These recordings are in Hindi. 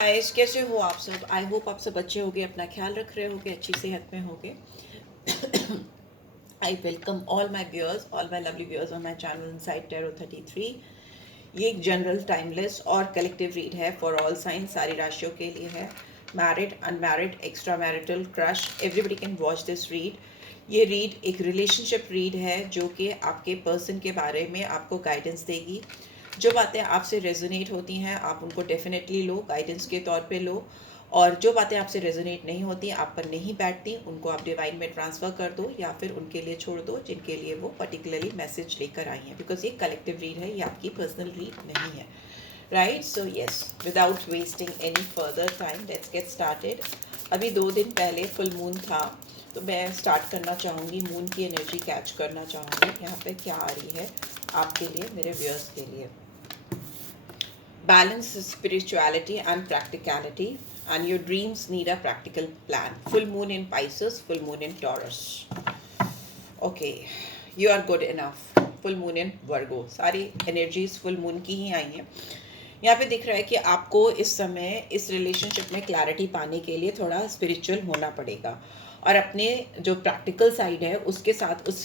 गाइस, कैसे हो आप सब? आई होप आप सब अच्छे होगे, अपना ख्याल रख रहे होगे, अच्छी सेहत में होगे। I welcome all my viewers, all my lovely viewers on my channel inside tarot 33। ये एक जनरल, टाइमलेस और कलेक्टिव रीड है फॉर ऑल साइंस, सारी राशियों के लिए है। Married, unmarried, extra marital, crush, everybody can watch this read. ये रीड एक रिलेशनशिप रीड है जो कि आपके पर्सन के बारे में आपको गाइडेंस देगी। जो बातें आपसे रेजोनेट होती हैं आप उनको डेफिनेटली लो, गाइडेंस के तौर पे लो। और जो बातें आपसे रेजोनेट नहीं होती, आप पर नहीं बैठती, उनको आप डिवाइन में ट्रांसफ़र कर दो या फिर उनके लिए छोड़ दो जिनके लिए वो पर्टिकुलरली मैसेज लेकर आई हैं। बिकॉज ये कलेक्टिव रीड है, ये आपकी पर्सनल रीड नहीं है। Right, so yes, without wasting any further time let's get started. अभी 2 दिन पहले फुल मून था, तो मैं स्टार्ट करना चाहूँगी, मून की एनर्जी कैच करना चाहूँगी यहाँ पे क्या आ रही है आपके लिए, मेरे व्यूअर्स के लिए। Balance spirituality and practicality, and your dreams need a practical plan. Full moon in Pisces, full moon in Taurus. Okay, you are good enough. Full moon in Virgo, सारी एनर्जीज फुल मून की ही आई हैं। यहाँ पे दिख रहा है कि आपको इस समय इस रिलेशनशिप में क्लैरिटी पाने के लिए थोड़ा स्पिरिचुअल होना पड़ेगा और अपने जो प्रैक्टिकल साइड है उसके साथ उस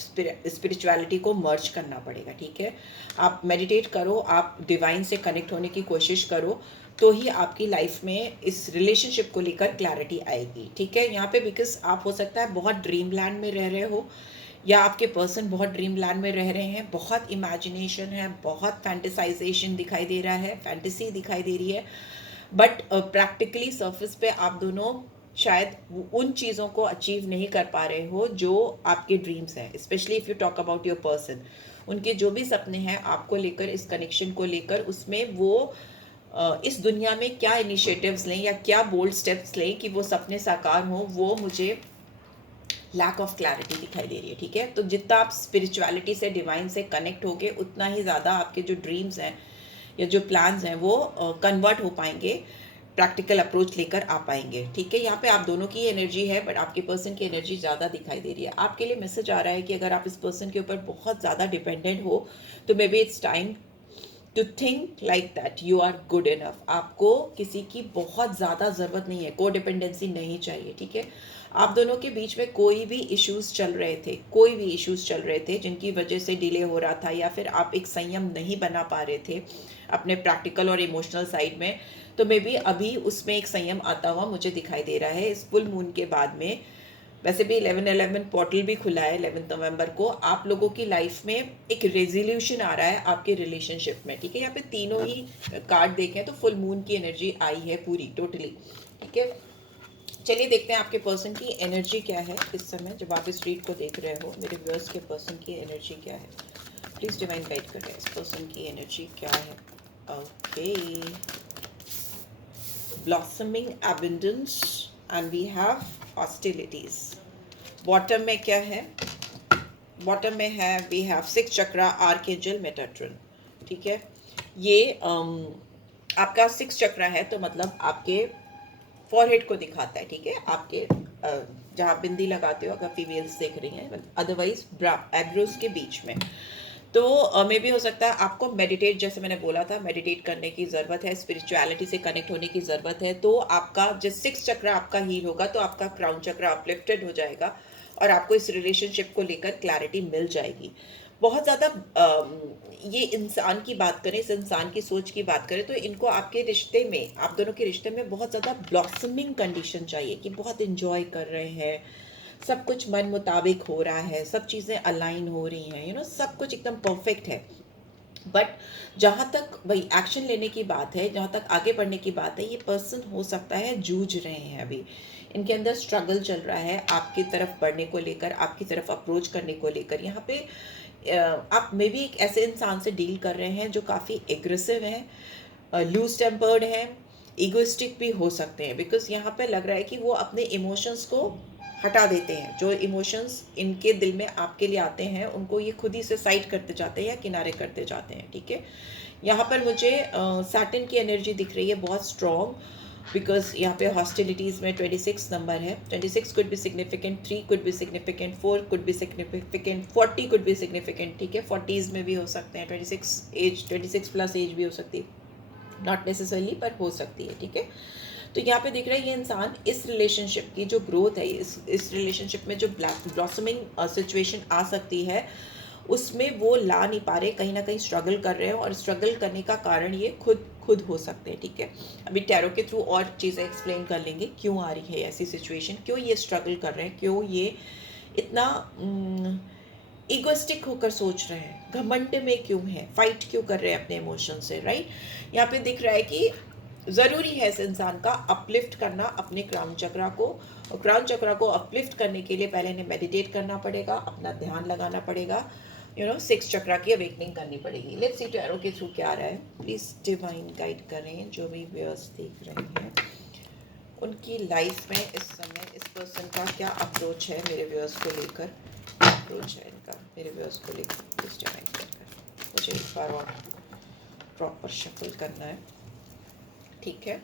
स्पिरिचुअलिटी को मर्ज करना पड़ेगा। ठीक है, आप मेडिटेट करो, आप डिवाइन से कनेक्ट होने की कोशिश करो, तो ही आपकी लाइफ में इस रिलेशनशिप को लेकर क्लैरिटी आएगी। ठीक है, यहाँ पे बिकॉज आप हो सकता है बहुत ड्रीम लैंड में रह रहे हो या आपके पर्सन बहुत ड्रीम लैंड में रह रहे हैं, बहुत इमेजिनेशन है, बहुत फैंटेसाइजेशन दिखाई दे रहा है, फैंटेसी दिखाई दे रही है, बट प्रैक्टिकली सरफेस पे आप दोनों शायद उन चीज़ों को अचीव नहीं कर पा रहे हो जो आपके ड्रीम्स हैं। Specially if you talk about your person, उनके जो भी सपने हैं आपको लेकर, इस कनेक्शन को लेकर, उसमें वो इस दुनिया में क्या इनिशिएटिव्स लें या क्या बोल्ड स्टेप्स लें कि वो सपने साकार हों, वो मुझे लैक ऑफ क्लैरिटी दिखाई दे रही है। ठीक है, तो जितना आप स्पिरिचुअलिटी से, डिवाइन से कनेक्ट होगे, उतना ही ज़्यादा आपके जो ड्रीम्स हैं या जो प्लान्स हैं वो कन्वर्ट हो पाएंगे, प्रैक्टिकल अप्रोच लेकर आ पाएंगे। ठीक है, यहाँ पे आप दोनों की एनर्जी है, बट आपके पर्सन की एनर्जी ज़्यादा दिखाई दे रही है। आपके लिए मैसेज आ रहा है कि अगर आप इस पर्सन के ऊपर बहुत ज़्यादा डिपेंडेंट हो तो maybe it's time to think like that you are good enough. आपको किसी की बहुत ज़्यादा ज़रूरत नहीं है, को डिपेंडेंसी नहीं चाहिए। ठीक है, आप दोनों के बीच में कोई भी इश्यूज चल रहे थे, कोई भी इश्यूज चल रहे थे जिनकी वजह से डिले हो रहा था या फिर आप एक संयम नहीं बना पा रहे थे अपने प्रैक्टिकल और इमोशनल साइड में, तो मे बी अभी उसमें एक संयम आता हुआ मुझे दिखाई दे रहा है इस फुल मून के बाद में। वैसे भी 11/11 पोर्टल भी खुला है 11 नवंबर को। आप लोगों की लाइफ में एक रेजोल्यूशन आ रहा है आपके रिलेशनशिप में। ठीक है, यहाँ पे तीनों ही कार्ड देखें तो फुल मून की एनर्जी आई है पूरी, टोटली। ठीक है, चलिए देखते हैं आपके पर्सन की एनर्जी क्या है इस समय जब आप इस रीड को देख रहे हो। मेरे व्यूअर्स के पर्सन की एनर्जी क्या है, प्लीज डिवाइन गाइड करें, इस पर्सन की एनर्जी क्या है। Okay, blossoming abundance and we have hostilities. Bottom में क्या है? बॉटम में है we have 6 chakra, archangel Metatron. ठीक है, ये आपका 6 चक्रा है तो मतलब आपके फॉरहेड को दिखाता है। ठीक है, आपके जहाँ बिंदी लगाते हो, अगर फीमेल्स देख रही हैं, अदरवाइज एब्रोज के बीच में। तो मे भी हो सकता है आपको मेडिटेट, जैसे मैंने बोला था, मेडिटेट करने की ज़रूरत है, स्पिरिचुअलिटी से कनेक्ट होने की ज़रूरत है। तो आपका जब 6 चक्रा आपका हील होगा तो आपका क्राउन चक्रा अपलिफ्टेड हो जाएगा और आपको इस रिलेशनशिप को लेकर क्लैरिटी मिल जाएगी। बहुत ज़्यादा ये इंसान की बात करें, इस इंसान की सोच की बात करें तो इनको आपके रिश्ते में, आप दोनों के रिश्ते में बहुत ज़्यादा ब्लॉसमिंग कंडीशन चाहिए कि बहुत इंजॉय कर रहे हैं, सब कुछ मन मुताबिक हो रहा है, सब चीज़ें अलाइन हो रही हैं, सब कुछ एकदम परफेक्ट है। बट जहाँ तक भाई एक्शन लेने की बात है, जहाँ तक आगे बढ़ने की बात है, ये पर्सन हो सकता है जूझ रहे हैं अभी, इनके अंदर स्ट्रगल चल रहा है आपकी तरफ बढ़ने को लेकर, आपकी तरफ अप्रोच करने को लेकर। यहाँ पे आप मे बी एक ऐसे इंसान से डील कर रहे हैं जो काफ़ी एग्रेसिव हैं, लूज टेम्पर्ड हैं, ईगोइस्टिक भी हो सकते हैं। बिकॉज यहाँ पे लग रहा है कि वो अपने इमोशंस को हटा देते हैं, जो इमोशंस इनके दिल में आपके लिए आते हैं उनको ये खुद ही से साइड करते जाते हैं या किनारे करते जाते हैं। ठीक है, यहाँ पर मुझे सैटर्न की एनर्जी दिख रही है बहुत स्ट्रॉन्ग, बिकॉज यहाँ पे हॉस्टिलिटीज़ में 26 नंबर है। 26 could be significant, 3 could be significant, 4 could be significant, 40 could be significant. ठीक है, 40s में भी हो सकते हैं, 26 एज, 26 प्लस एज भी हो सकती है। नॉट नेसेसरली पर हो सकती है, ठीक है। तो यहाँ पे दिख रहा है ये इंसान इस रिलेशनशिप की जो ग्रोथ है, इस रिलेशनशिप में जो ब्लॉसमिंग सिचुएशन आ सकती है, उसमें वो ला नहीं पा रहे, कहीं ना कहीं स्ट्रगल कर रहे हैं, और स्ट्रगल करने का कारण ये खुद हो सकते हैं, ठीक है। अभी टैरो के थ्रू और चीज़ें एक्सप्लेन कर लेंगे क्यों आ रही है ऐसी सिचुएशन, क्यों ये स्ट्रगल कर रहे हैं, क्यों ये इतना इगोइस्टिक होकर सोच रहे हैं, घमंड में क्यों है, फाइट क्यों कर रहे हैं अपने इमोशन से, राइट। यहाँ पे दिख रहा है कि ज़रूरी है इस इंसान का अपलिफ्ट करना अपने क्राउन चक्रा को, और क्राउन चक्रा को अपलिफ्ट करने के लिए पहले इन्हें मेडिटेट करना पड़ेगा, अपना ध्यान लगाना पड़ेगा, सिक्स चक्रा की अवेकनिंग करनी पड़ेगी। लेट्स सी टैरो के थ्रू क्या आ रहा है। प्लीज़ डिवाइन गाइड करें जो भी व्यूअर्स देख रहे हैं, उनकी लाइफ में इस समय इस पर्सन का क्या अप्रोच है मेरे व्यूअर्स को लेकर, अप्रोच है इनका मेरे व्यूअर्स को लेकर। प्लीज़ डिवाइन गाइड करें, मुझे एक बार और प्रॉपर शफल करना है, ठीक है।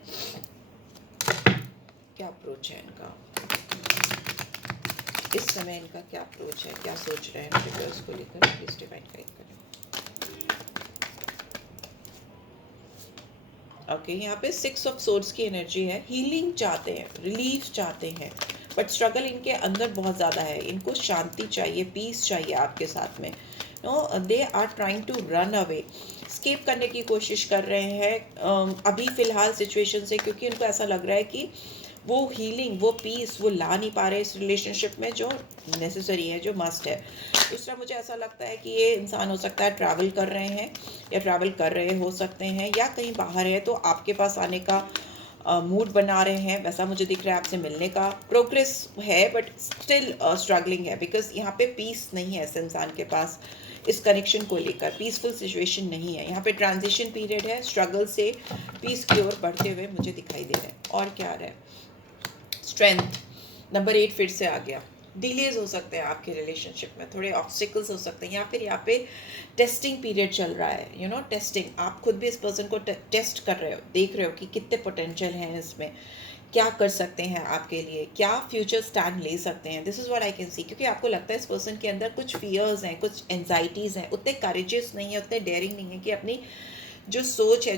क्या अप्रोच है इनका इस समय, इनका क्या अप्रोच है, क्या सोच रहे हैं मेरे व्यूअर्स को लेकर, प्लीज डिवाइन गाइड करें। ओके, यहाँ पे 6 ऑफ सोर्ड्स की एनर्जी है। हीलिंग चाहते हैं, रिलीफ चाहते हैं, बट स्ट्रगल इनके अंदर बहुत ज़्यादा है। इनको शांति चाहिए, पीस चाहिए आपके साथ में। They are trying to run away, escape करने की कोशिश कर रहे हैं अभी फ़िलहाल सिचुएशन से, क्योंकि उनको ऐसा लग रहा है कि वो हीलिंग, वो पीस वो ला नहीं पा रहे इस रिलेशनशिप में, जो नेसेसरी है, जो मस्ट है। दूसरा, मुझे ऐसा लगता है कि ये इंसान हो सकता है ट्रैवल कर रहे हैं, या ट्रैवल कर रहे हो सकते हैं, या कहीं बाहर है तो आपके पास आने का मूड बना रहे हैं, वैसा मुझे दिख रहा है। आपसे मिलने का प्रोग्रेस है, बट स्टिल स्ट्रगलिंग है, बिकॉज यहाँ पे पीस नहीं है इस इंसान के पास। इस कनेक्शन को लेकर पीसफुल सिचुएशन नहीं है। यहाँ पे ट्रांजिशन पीरियड है, स्ट्रगल से पीस की ओर बढ़ते हुए मुझे दिखाई दे रहा है। और क्या आ रहा है, स्ट्रेंथ नंबर 8 फिर से आ गया। डिलेज हो सकते हैं आपके रिलेशनशिप में, थोड़े ऑब्स्टिकल्स हो सकते हैं, या फिर यहाँ पे टेस्टिंग पीरियड चल रहा है, टेस्टिंग। आप खुद भी इस पर्सन को टेस्ट कर रहे हो, देख रहे हो कि कितने पोटेंशियल हैं इसमें, क्या कर सकते हैं आपके लिए, क्या फ्यूचर स्टैंड ले सकते हैं। This is what I can see, क्योंकि आपको लगता है इस पर्सन के अंदर कुछ फियर्स हैं, कुछ एंजाइटीज़ हैं, उतने करेजियस नहीं है, उतने डेयरिंग नहीं है कि अपनी जो सोच है,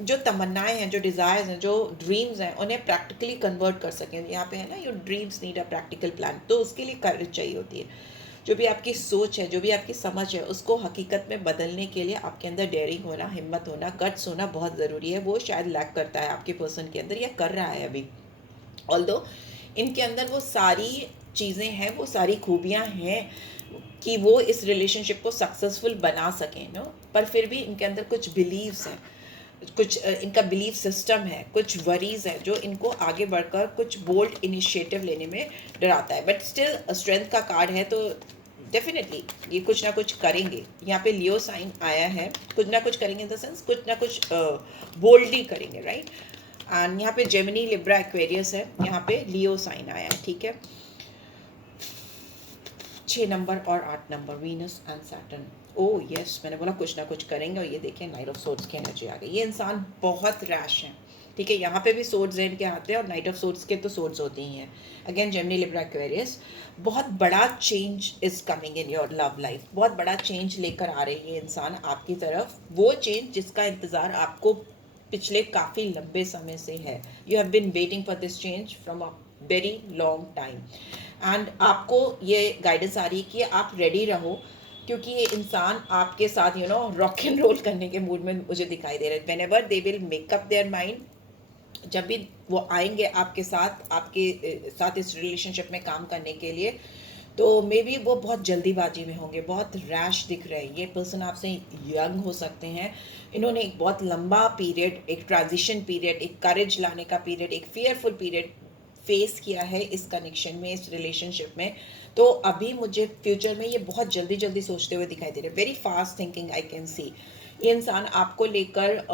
जो तमन्नाएं हैं, जो डिज़ायर्स हैं, जो ड्रीम्स हैं, उन्हें प्रैक्टिकली कन्वर्ट कर सकें। यहाँ पे है ना, your dreams need a practical plan, तो उसके लिए करेज चाहिए होती है। जो भी आपकी सोच है, जो भी आपकी समझ है, उसको हकीकत में बदलने के लिए आपके अंदर डेयरिंग होना, हिम्मत होना, गट्स होना बहुत ज़रूरी है। वो शायद लैक करता है आपके पर्सन के अंदर, या कर रहा है अभी। ऑल्दो इनके अंदर वो सारी चीज़ें हैं, वो सारी खूबियाँ हैं कि वो इस रिलेशनशिप को सक्सेसफुल बना सकें, पर फिर भी इनके अंदर कुछ बिलीव्स हैं, कुछ इनका बिलीफ सिस्टम है, कुछ वरीज है जो इनको आगे बढ़कर कुछ बोल्ड इनिशिएटिव लेने में डराता है। बट स्टिल स्ट्रेंथ का कार्ड है, तो डेफिनेटली ये कुछ ना कुछ करेंगे। यहाँ पे लियो साइन आया है, कुछ ना कुछ करेंगे इन द सेंस, कुछ ना कुछ बोल्डली करेंगे, राइट। एंड यहाँ पे जेमिनी, लिब्रा, एक्वेरियस है, यहाँ पे लियो साइन आया है, ठीक है। 6 नंबर और 8 number, Venus and Saturn. Oh yes, मैंने बोला कुछ ना कुछ करेंगे, और ये देखिए नाइट ऑफ सोर्ड्स की एनर्जी आ गई। ये इंसान बहुत रैश है, ठीक है। यहाँ पे भी सोर्ड्स हैं इनके हाथ में, और नाइट ऑफ सोर्ड्स के तो सोर्ड्स होती ही हैं। Again Gemini, Libra, Aquarius. बहुत बड़ा change is coming in your love life, बहुत बड़ा चेंज लेकर आ रही है इंसान आपकी तरफ, वो चेंज जिसका इंतज़ार आपको पिछले काफ़ी लंबे समय से है। You have been waiting for this change from a very long time, and आपको ये गाइडेंस आ रही है कि आप रेडी रहो, क्योंकि ये इंसान आपके साथ रॉक एंड रोल करने के मूड में मुझे दिखाई दे रहा है। Whenever they will make up their mind, जब भी वो आएंगे आपके साथ इस रिलेशनशिप में काम करने के लिए, तो मे बी वो बहुत जल्दीबाजी में होंगे, बहुत रैश दिख रहे हैं। ये पर्सन आपसे यंग हो सकते हैं, इन्होंने एक बहुत लंबा पीरियड, एक ट्रांजिशन पीरियड, एक करेज लाने का पीरियड, एक फियरफुल पीरियड फेस किया है इस कनेक्शन में, इस रिलेशनशिप में। तो अभी मुझे फ्यूचर में ये बहुत जल्दी जल्दी सोचते हुए दिखाई दे रहे हैं, very fast thinking I can see. ये इंसान आपको लेकर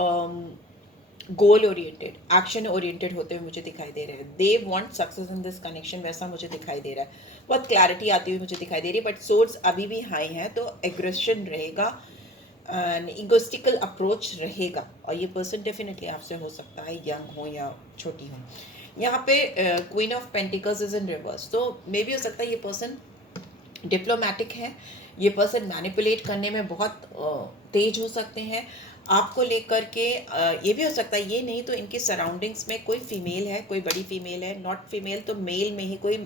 गोल ओरिएंटेड, एक्शन ओरिएंटेड होते हुए मुझे दिखाई दे रहे हैं। They want success in this connection, वैसा मुझे दिखाई दे रहा है। बहुत क्लैरिटी आती हुई मुझे दिखाई दे रही है, बट सोर्स अभी भी हाई है, तो एग्रेशन रहेगा, इगोस्टिकल अप्रोच रहेगा, और ये पर्सन डेफिनेटली आपसे हो सकता है यंग हो या छोटी हो। यहाँ पे queen of pentacles is in reverse, तो मे भी हो सकता है ये पर्सन डिप्लोमेटिक है, ये पर्सन मैनिपुलेट करने में बहुत तेज हो सकते हैं, आपको लेकर के ये भी हो सकता है, ये नहीं तो इनकी सराउंडिंग्स में कोई फीमेल है, कोई बड़ी फीमेल है, नॉट फीमेल तो मेल में ही कोई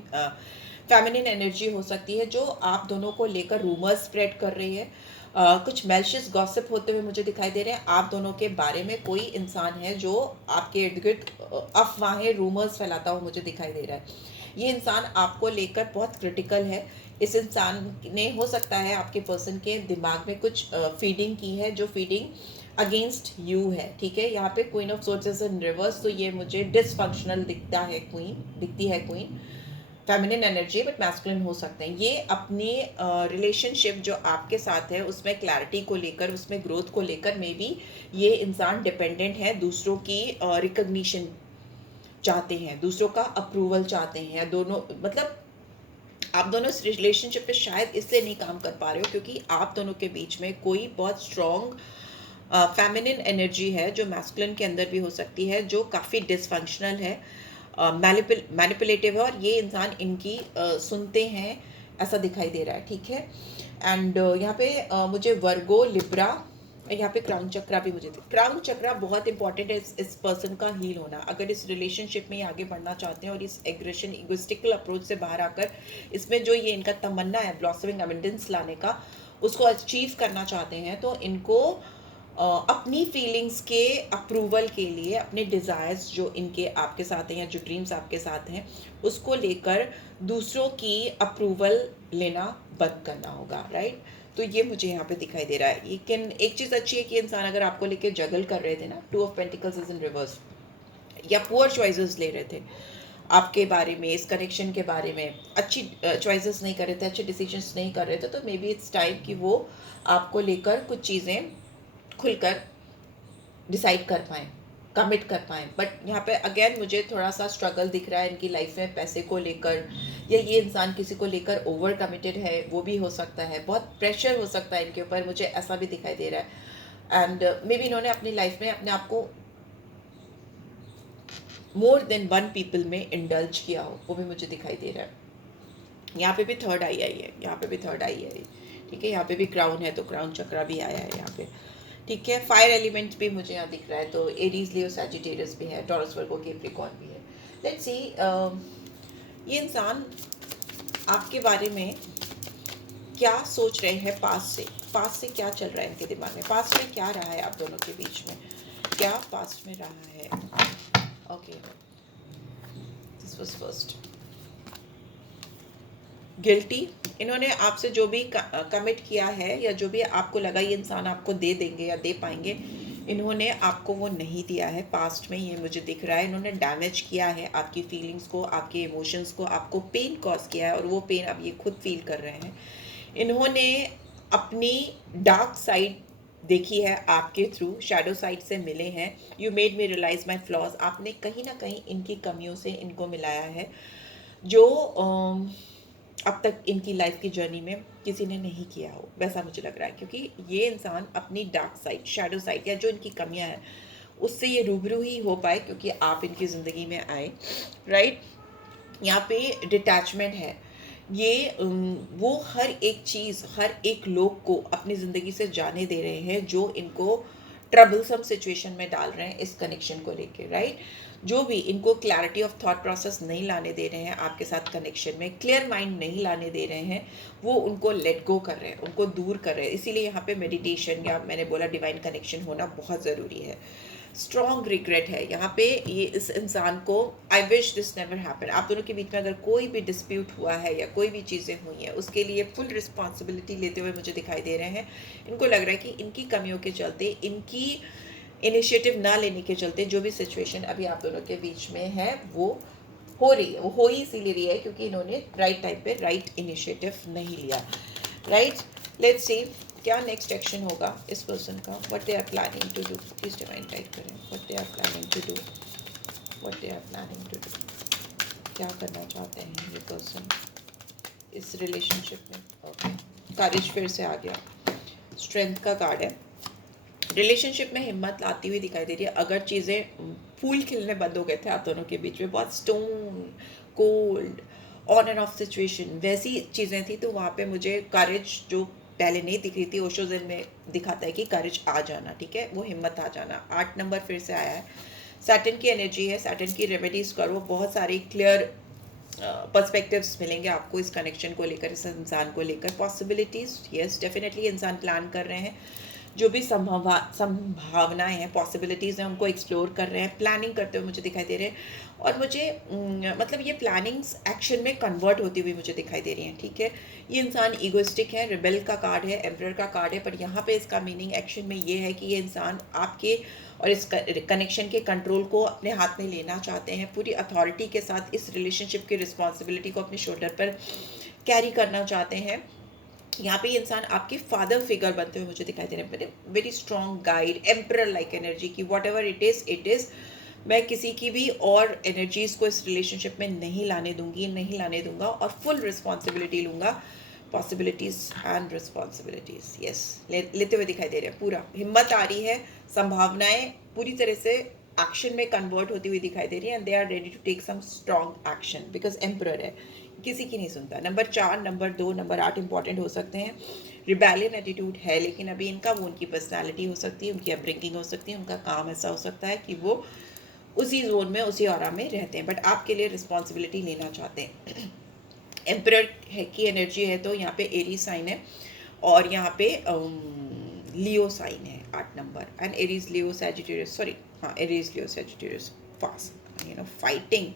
फेमिनिन एनर्जी हो सकती है जो आप दोनों को लेकर रूमर्स स्प्रेड कर रही है। कुछ मेलिशियस गॉसिप होते हुए मुझे दिखाई दे रहे हैं। आप दोनों के बारे में कोई इंसान है जो आपके इर्द गिर्द अफवाहें रूमर्स फैलाता हुआ मुझे दिखाई दे रहा है। ये इंसान आपको लेकर बहुत क्रिटिकल है। इस इंसान ने हो सकता है आपके पर्सन के दिमाग में कुछ फीडिंग की है जो फीडिंग अगेंस्ट यू है, ठीक है। यहाँ पे queen of sources in reverse, तो ये मुझे डिसफंक्शनल दिखती है queen. Feminine energy but masculine हो सकते हैं। ये अपनी रिलेशनशिप जो आपके साथ है उसमें क्लैरिटी को लेकर, उसमें ग्रोथ को लेकर मे बी ये इंसान डिपेंडेंट है, दूसरों की रिकग्निशन चाहते हैं, दूसरों का अप्रूवल चाहते हैं। दोनों मतलब आप दोनों इस रिलेशनशिप पे शायद इसलिए नहीं काम कर पा रहे हो क्योंकि आप दोनों के बीच में कोई बहुत स्ट्रॉन्ग फेमिनिन एनर्जी है जो मैस्कुलिन के अंदर भी हो सकती है, जो काफ़ी डिसफंक्शनल है, मैनिपुलेटिव है, और ये इंसान इनकी सुनते हैं ऐसा दिखाई दे रहा है, ठीक है। एंड यहाँ पे मुझे वर्गो, लिब्रा, यहाँ पे क्राउन चक्रा भी मुझे, क्राउन चक्रा बहुत इंपॉर्टेंट है इस पर्सन का हील होना। अगर इस रिलेशनशिप में ये आगे बढ़ना चाहते हैं और इस एग्रेशन इगोइस्टिकल अप्रोच से बाहर आकर इसमें जो ये इनका तमन्ना है ब्लॉसमिंग अबंडेंस लाने का, उसको अचीव करना चाहते हैं, तो इनको अपनी फीलिंग्स के अप्रूवल के लिए, अपने डिज़ायर्स जो इनके आपके साथ हैं या जो ड्रीम्स आपके साथ हैं उसको लेकर दूसरों की अप्रूवल लेना बंद करना होगा, राइट। तो ये मुझे यहाँ पे दिखाई दे रहा है। लेकिन एक चीज़ अच्छी है कि इंसान अगर आपको लेके जगल कर रहे थे ना, 2 of pentacles is in reverse, या पुअर चॉइसेस ले रहे थे आपके बारे में, इस कनेक्शन के बारे में अच्छी चॉइसेस नहीं कर रहे थे, अच्छे डिसीजंस नहीं कर रहे थे, तो मे बी इट्स टाइम कि वो आपको लेकर कुछ चीज़ें खुलकर डिसाइड कर पाएँ, कमिट कर पाएँ। बट यहाँ पे अगेन मुझे थोड़ा सा स्ट्रगल दिख रहा है इनकी लाइफ में पैसे को लेकर, या ये इंसान किसी को लेकर ओवर कमिटेड है, वो भी हो सकता है। बहुत प्रेशर हो सकता है इनके ऊपर, मुझे ऐसा भी दिखाई दे रहा है। एंड मे बी इन्होंने अपनी लाइफ में अपने आप को मोर देन वन पीपल में इंडल्ज किया हो, वो भी मुझे दिखाई दे रहा है। यहाँ पे भी थर्ड आई है, यहाँ पे भी थर्ड आई है, ठीक है। यहाँ पे भी क्राउन है तो क्राउन चक्रा भी आया है यहाँ पे, ठीक है। फायर एलिमेंट भी मुझे यहाँ दिख रहा है, तो एरीज, लियो, सैजिटेरियस भी है, टॉरस, वर्गो, कैप्रिकॉर्न भी है। लेट्स सी ये इंसान आपके बारे में क्या सोच रहे हैं पास्ट से क्या चल रहा है इनके दिमाग में, पास्ट में क्या रहा है आप दोनों के बीच में, क्या पास्ट में रहा है। Okay, this was first guilty. इन्होंने आपसे जो भी कमिट किया है या जो भी आपको लगा ये इंसान आपको दे देंगे या दे पाएंगे, इन्होंने आपको वो नहीं दिया है पास्ट में, ये मुझे दिख रहा है। इन्होंने डैमेज किया है आपकी फीलिंग्स को, आपके इमोशंस को, आपको पेन कॉज किया है और वो पेन अब ये खुद फील कर रहे हैं। इन्होंने अपनी डार्क साइड देखी है आपके थ्रू, शैडो साइड से मिले हैं। You made me realise my flaws, आपने कहीं ना कहीं इनकी कमियों से इनको मिलाया है जो अब तक इनकी लाइफ की जर्नी में किसी ने नहीं किया हो, वैसा मुझे लग रहा है। क्योंकि ये इंसान अपनी डार्क साइड, शैडो साइड या जो इनकी कमियां हैं उससे ये रूबरू ही हो पाए क्योंकि आप इनकी ज़िंदगी में आए, राइट। यहाँ पे डिटैचमेंट है, ये वो हर एक चीज़, हर एक लोग को अपनी ज़िंदगी से जाने दे रहे हैं जो इनको ट्रबलसम सिचुएशन में डाल रहे हैं इस कनेक्शन को लेके, राइट। जो भी इनको क्लैरिटी ऑफ थॉट प्रोसेस नहीं लाने दे रहे हैं आपके साथ कनेक्शन में, क्लियर माइंड नहीं लाने दे रहे हैं, वो उनको लेट गो कर रहे हैं, उनको दूर कर रहे हैं। इसीलिए यहाँ पे मेडिटेशन या मैंने बोला डिवाइन कनेक्शन होना बहुत ज़रूरी है। स्ट्रॉन्ग रिग्रेट है यहाँ पे, ये इस इंसान को I wish this never happen. आप दोनों के बीच में अगर कोई भी डिस्प्यूट हुआ है या कोई भी चीज़ें हुई हैं उसके लिए फुल रिस्पॉन्सिबिलिटी लेते हुए मुझे दिखाई दे रहे हैं। इनको लग रहा है कि इनकी कमियों के चलते, इनकी इनिशिएटिव ना लेने के चलते जो भी सिचुएशन अभी आप दोनों के बीच में है वो हो रही है, वो हो ही इसीलिए रही है क्योंकि इन्होंने राइट टाइम पे राइट इनिशिएटिव नहीं लिया, राइट। लेट्स सी क्या नेक्स्ट एक्शन होगा इस पर्सन का, what they are planning to do. Please divine guide करें, what they are planning to do, what they are planning to do. क्या करना चाहते हैं ये पर्सन इस रिलेशनशिप में। ओके, करेज फिर से आ गया, स्ट्रेंथ का कार्ड है। रिलेशनशिप में हिम्मत लाती हुई दिखाई दे रही है। अगर चीज़ें फूल खिलने बंद हो गए थे आप दोनों के बीच में, बहुत stone cold on end of situation वैसी चीज़ें थी, तो वहाँ पे मुझे करेज जो पहले नहीं दिख रही थी, ओशो ज़ेन में दिखाता है कि करेज आ जाना, ठीक है, वो हिम्मत आ जाना। 8 नंबर फिर से आया है, सैटर्न की एनर्जी है, सैटर्न की रेमेडीज़ करो, बहुत सारी क्लियर पर्सपेक्टिव्स मिलेंगे आपको इस कनेक्शन को लेकर, इस इंसान को लेकर। पॉसिबिलिटीज़, यस डेफिनेटली इंसान प्लान कर रहे हैं, जो भी संभावनाएं हैं, पॉसिबिलिटीज़ हैं, उनको एक्सप्लोर कर रहे हैं, प्लानिंग करते हुए मुझे दिखाई दे रहे हैं। और मुझे मतलब ये प्लानिंग्स एक्शन में कन्वर्ट होती हुई मुझे दिखाई दे रही हैं, ठीक है। ये इंसान ईगोइस्टिक है, रिबेल का कार्ड है, एम्परर का कार्ड है, पर यहाँ पे इसका मीनिंग एक्शन में ये है कि ये इंसान आपके और इस कनेक्शन के कंट्रोल को अपने हाथ में लेना चाहते हैं, पूरी अथॉरिटी के साथ इस रिलेशनशिप की रिस्पॉन्सिबिलिटी को अपने शोल्डर पर कैरी करना चाहते हैं। यहाँ पे इंसान आपके फादर फिगर बनते हुए मुझे दिखाई दे रहे हैं, very strong guide, emperor like energy की वॉट एवर इट इज़, मैं किसी की भी और एनर्जीज़ को इस रिलेशनशिप में नहीं लाने दूंगा और फुल रिस्पॉन्सिबिलिटी लूँगा। पॉसिबिलिटीज़ एंड रिस्पॉन्सिबिलिटीज़, यस, लेते हुए दिखाई दे रहे हैं, पूरा हिम्मत आ रही है, संभावनाएं पूरी तरह से एक्शन में कन्वर्ट होती हुई दिखाई दे रही है, and they are ready to take some strong action, because emperor है, किसी की नहीं सुनता। नंबर 4, नंबर 2, नंबर 8 इंपॉर्टेंट हो सकते हैं। रिबेलियन एटीट्यूड है, लेकिन अभी इनका वो उनकी पर्सनालिटी हो सकती है, उनकी अपब्रिंगिंग हो सकती है, उनका काम ऐसा हो सकता है कि वो उसी जोन में, उसी ऑरा में रहते हैं, बट आपके लिए रिस्पॉन्सिबिलिटी लेना चाहते हैं। एम्परर है की एनर्जी है, तो यहाँ पे एरीज साइन है और यहाँ पे लियो साइन है, 8 number, and Aries Leo Sagittarius, sorry हाँ, Aries Leo Sagittarius, fast, you know, fighting.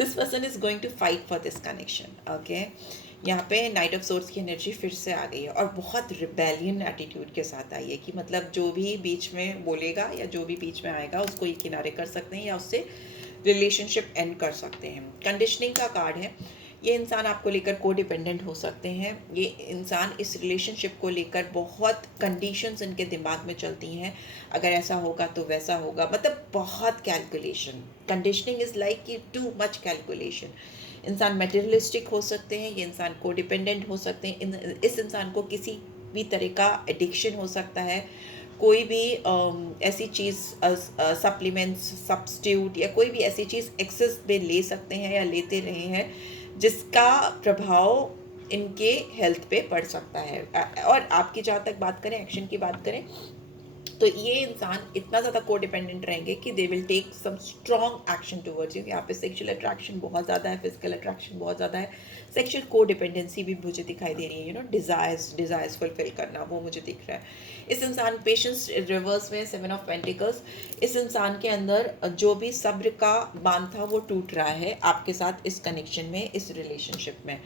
this person is going to fight for this connection, okay। यहाँ पे नाइट ऑफ सोर्स की एनर्जी फिर से आ गई है और बहुत रिबेलियन एटीट्यूड के साथ आई है कि मतलब जो भी बीच में बोलेगा या जो भी बीच में आएगा उसको ये किनारे कर सकते हैं या उससे रिलेशनशिप एंड कर सकते हैं। कंडीशनिंग का कार्ड है, ये इंसान आपको लेकर को डिपेंडेंट हो सकते हैं, ये इंसान इस रिलेशनशिप को लेकर बहुत कंडीशंस इनके दिमाग में चलती हैं, अगर ऐसा होगा तो वैसा होगा, मतलब बहुत कैलकुलेशन। कंडीशनिंग इज़ लाइक कि टू मच कैलकुलेशन। इंसान मटेरियलिस्टिक हो सकते हैं, ये इंसान को डिपेंडेंट हो सकते हैं, इस इंसान को किसी भी तरह का एडिक्शन हो सकता है, कोई भी ऐसी चीज़ सप्लीमेंट्स, सब्स्टिट्यूट या कोई भी ऐसी चीज़ एक्सेस में ले सकते हैं या लेते रहे हैं जिसका प्रभाव इनके हेल्थ पे पड़ सकता है। और आपकी जहाँ तक बात करें, एक्शन की बात करें, तो ये इंसान इतना ज़्यादा को डिपेंडेंट रहेंगे कि they will take some strong action towards you. यहाँ पे सेक्सुअल अट्रैक्शन बहुत ज़्यादा है, फिजिकल अट्रैक्शन बहुत ज़्यादा है, सेक्सुअल को डिपेंडेंसी भी मुझे दिखाई दे रही है, यू नो, डिज़ायर्स फुलफिल करना, वो मुझे दिख रहा है। इस इंसान, पेशेंस रिवर्स में 7 ऑफ पेंटिकल्स, इस इंसान के अंदर जो भी सब्र का बांध था वो टूट रहा है आपके साथ इस कनेक्शन में, इस रिलेशनशिप में।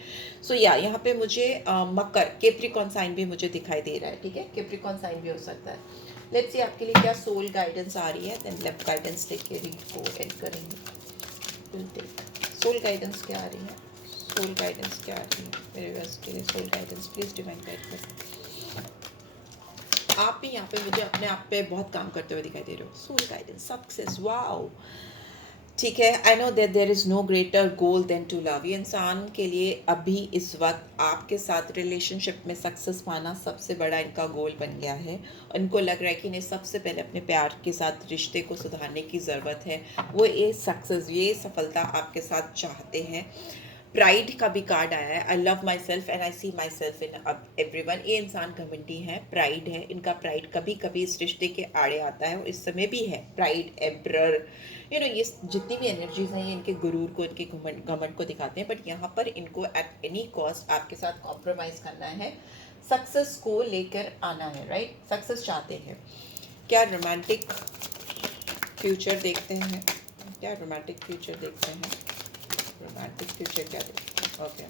सो यहाँ पे मुझे मकर, कैप्रिकॉर्न साइन भी मुझे दिखाई दे रहा है, ठीक है, कैप्रिकॉर्न साइन भी हो सकता है। लेट्स सी आपके लिए क्या सोल गाइडेंस आ रही है, देन लेफ्ट गाइडेंस लेके रीड को एंड करेंगे। सोल गाइडेंस क्या आ रही है, सोल गाइडेंस क्या आ रही है मेरे व्यूअर्स के लिए, soul guidance please divine guide करें। आप भी यहाँ पे मुझे अपने आप पे बहुत काम करते हुए दिखाई दे रहे हो। सोल गाइडेंस, सक्सेस, वाओ, ठीक है। I know that there is no greater goal than to love. ये इंसान के लिए अभी इस वक्त आपके साथ रिलेशनशिप में सक्सेस पाना सबसे बड़ा इनका गोल बन गया है। इनको लग रहा है कि इन्हें सबसे पहले अपने प्यार के साथ रिश्ते को सुधारने की ज़रूरत है। वो ये सक्सेस, ये सफलता आपके साथ चाहते हैं। प्राइड का भी कार्ड आया है, I love myself and I see myself in everyone. ये इंसान घमंडी है, प्राइड है इनका, प्राइड कभी कभी इस रिश्ते के आड़े आता है और इस समय भी है। प्राइड, एम्परर, यू नो, ये जितनी भी एनर्जीज हैं ये इनके गुरूर को, इनके घमंड को दिखाते हैं, बट यहाँ पर इनको एट एनी कॉस्ट आपके साथ कॉम्प्रोमाइज़ करना है, सक्सेस को लेकर आना है, राइट, सक्सेस चाहते हैं। क्या रोमांटिक फ्यूचर देखते हैं, क्या रोमांटिक फ्यूचर देखते हैं, रोमांटिक फ्यूचर क्या देखते हैं, okay,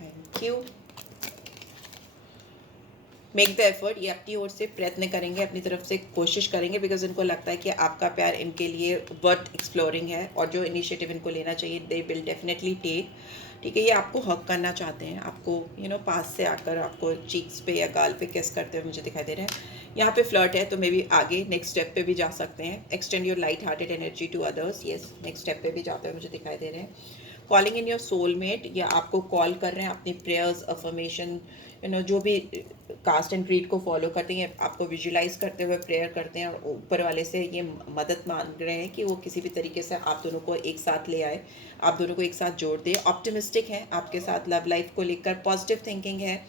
thank you. Make the effort, ये अपनी ओर से प्रयत्न करेंगे, अपनी तरफ से कोशिश करेंगे, बिकॉज इनको लगता है कि आपका प्यार इनके लिए वर्थ एक्सप्लोरिंग है और जो इनिशिएटिव इनको लेना चाहिए दे विल डेफिनेटली टेक, ठीक है। ये आपको हक करना चाहते हैं, आपको यू नो पास से आकर आपको चीक्स पे या गाल पे किस करते हुए मुझे दिखाई दे रहे हैं। यहाँ पे फ्लर्ट है तो मे बी आगे नेक्स्ट स्टेप पे भी जा सकते हैं। Extend your light hearted energy to others, yes, next step पे भी जाते हुए मुझे दिखाई दे रहे हैं। कॉलिंग इन योर सोलमेट, या आपको कॉल कर रहे हैं अपनी प्रेयर्स, अफर्मेशन, जो भी कास्ट एंड क्रीड को फॉलो करते हैं, आपको विजुलाइज करते हुए प्रेयर करते हैं और ऊपर वाले से ये मदद मांग रहे हैं कि वो किसी भी तरीके से आप दोनों को एक साथ ले आए, आप दोनों को एक साथ जोड़ दे। ऑप्टिमिस्टिक है आपके साथ लव लाइफ को लेकर, पॉजिटिव थिंकिंग है,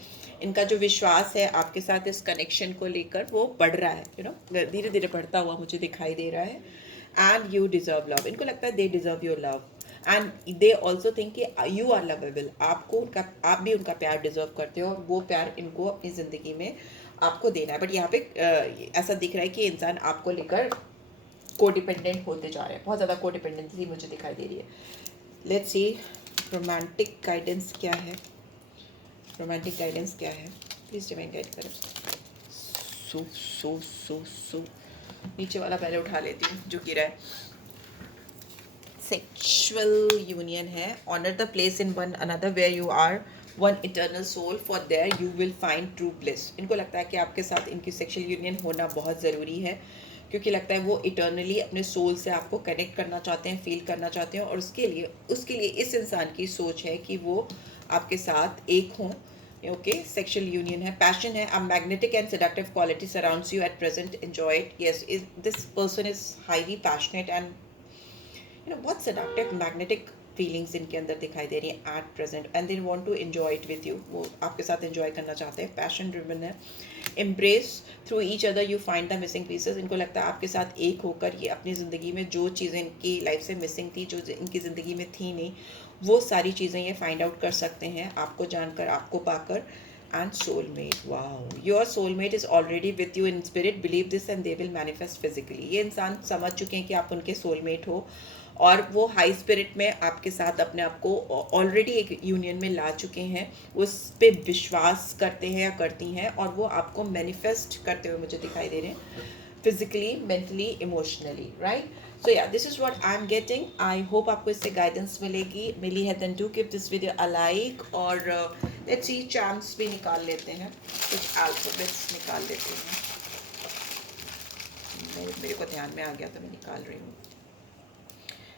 इनका जो विश्वास है आपके साथ इस कनेक्शन को लेकर वो बढ़ रहा है, धीरे धीरे बढ़ता हुआ मुझे दिखाई दे रहा है। एंड यू डिजर्व लव, इनको लगता है they deserve your love and they also think कि यू आर लवेबल, आप भी उनका प्यार डिजर्व करते हो और वो प्यार इनको अपनी ज़िंदगी में आपको देना है। बट यहाँ पे ऐसा दिख रहा है कि इंसान आपको लेकर कोडिपेंडेंट होते जा रहे हैं, बहुत ज़्यादा कोडिपेंडेंसी मुझे दिखाई दे रही है। लेट्स सी रोमांटिक गाइडेंस क्या है, रोमांटिक गाइडेंस क्या है, प्लीज़ डिवाइन गाइड करें। सो सो सो सो नीचे वाला पहले उठा लेती हूँ जो गिरा है। सेक्सुअल यूनियन है, honour the place in one another where you are one eternal soul, for there you will find true bliss. इनको लगता है कि आपके साथ इनकी सेक्सुअल यूनियन होना बहुत ज़रूरी है, क्योंकि लगता है वो इटर्नली अपने सोल से आपको कनेक्ट करना चाहते हैं, फील करना चाहते हैं, और उसके लिए इस इंसान की सोच है कि वो आपके साथ एक हों। ओके, सेक्सुअल यूनियन है, पैशन है, a magnetic and seductive quality surrounds you at present, enjoy it. Yes, this person is highly passionate and बहुत सेडक्टिव मैग्नेटिक फीलिंग्स इनके अंदर दिखाई दे रही है at present, and they want to enjoy it with you, वो आपके साथ एंजॉय करना चाहते हैं। पैशन ड्रिवन है, embrace through each other you find the missing pieces. इनको लगता है आपके साथ एक होकर ये अपनी ज़िंदगी में जो चीज़ें इनकी लाइफ से मिसिंग थी, जो इनकी ज़िंदगी में थी नहीं, वो सारी चीज़ें ये फाइंड आउट कर सकते हैं आपको जानकर, आपको पाकर। And soulmate, wow, your soulmate is already with you in spirit, believe this and they will manifest physically. ये इंसान समझ चुके हैं कि आप उनके सोलमेट हो और वो हाई स्पिरिट में आपके साथ अपने आप को ऑलरेडी एक यूनियन में ला चुके हैं, उस पर विश्वास करते हैं या करती हैं, और वो आपको मैनिफेस्ट करते हुए मुझे दिखाई दे रहे हैं, physically, mentally, emotionally, right. So yeah, this is what I am getting. I hope आपको इससे गाइडेंस मिली है। Then do give this video a like, और लेट्स सी चांस भी निकाल लेते हैं, कुछ अल्फाबेट्स निकाल लेते हैं। मेरे को ध्यान में आ गया तो मैं निकाल रही हूँ।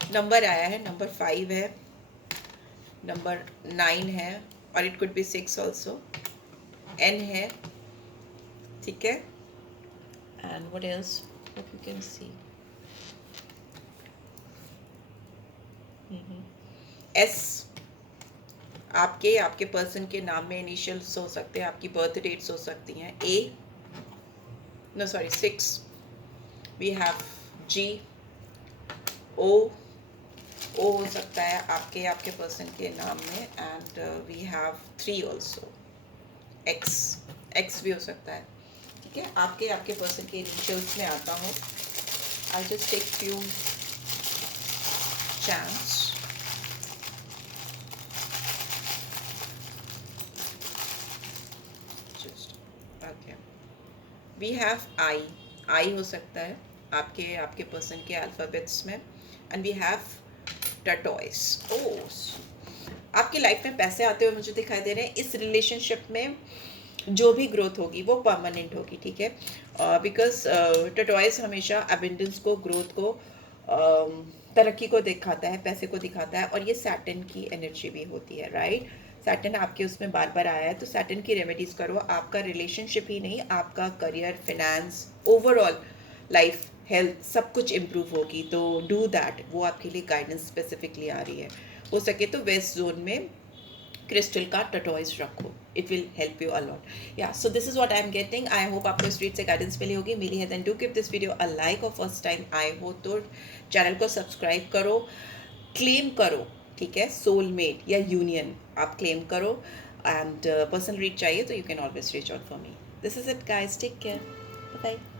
नंबर आया है, नंबर 5 है, नंबर 9 है, और it could be 6 also, N है, ठीक है, and what else hope you can see, S आपके पर्सन के नाम में इनिशियल्स हो सकते हैं, आपकी बर्थ डेट्स हो सकती हैं। A, no sorry 6, we have G, O हो सकता है आपके पर्सन के नाम में, and we have 3 also, X भी हो सकता है, ठीक है। आपके पर्सन के इनिशियल्स में आता हूँ। I just take few chance. Okay, we have I हो सकता है आपके पर्सन के अल्फ़ाबेट्स में, एंड वी हैव टर्टोइस। आपकी लाइफ में पैसे आते हुए मुझे दिखाई दे रहे हैं। इस रिलेशनशिप में जो भी ग्रोथ होगी वो परमानेंट होगी, ठीक है, बिकॉज टर्टोइस हमेशा अबेंडेंस को, ग्रोथ को, तरक्की को दिखाता है, पैसे को दिखाता है, और ये सैटर्न की एनर्जी भी होती है, राइट। सैटर्न आपके उसमें बार बार आया है, तो सैटर्न की रेमेडीज़ करो। आपका रिलेशनशिप ही नहीं, आपका career, finance, overall life, health, सब कुछ इम्प्रूव होगी, तो डू दैट। वो आपके लिए गाइडेंस स्पेसिफिकली आ रही है। हो सके तो वेस्ट जोन में क्रिस्टल का टर्टोइस रखो, it will help you a lot. Yeah, so this is what I am getting. I hope आपको इस रीड से गाइडेंस मिली है। Then do give this video a like, और फर्स्ट टाइम आए हो तो चैनल को सब्सक्राइब करो, क्लेम करो, ठीक है, सोलमेट या यूनियन आप क्लेम करो, एंड पर्सनल रीड चाहिए तो you can always reach out for me. This is it guys, take care, bye bye.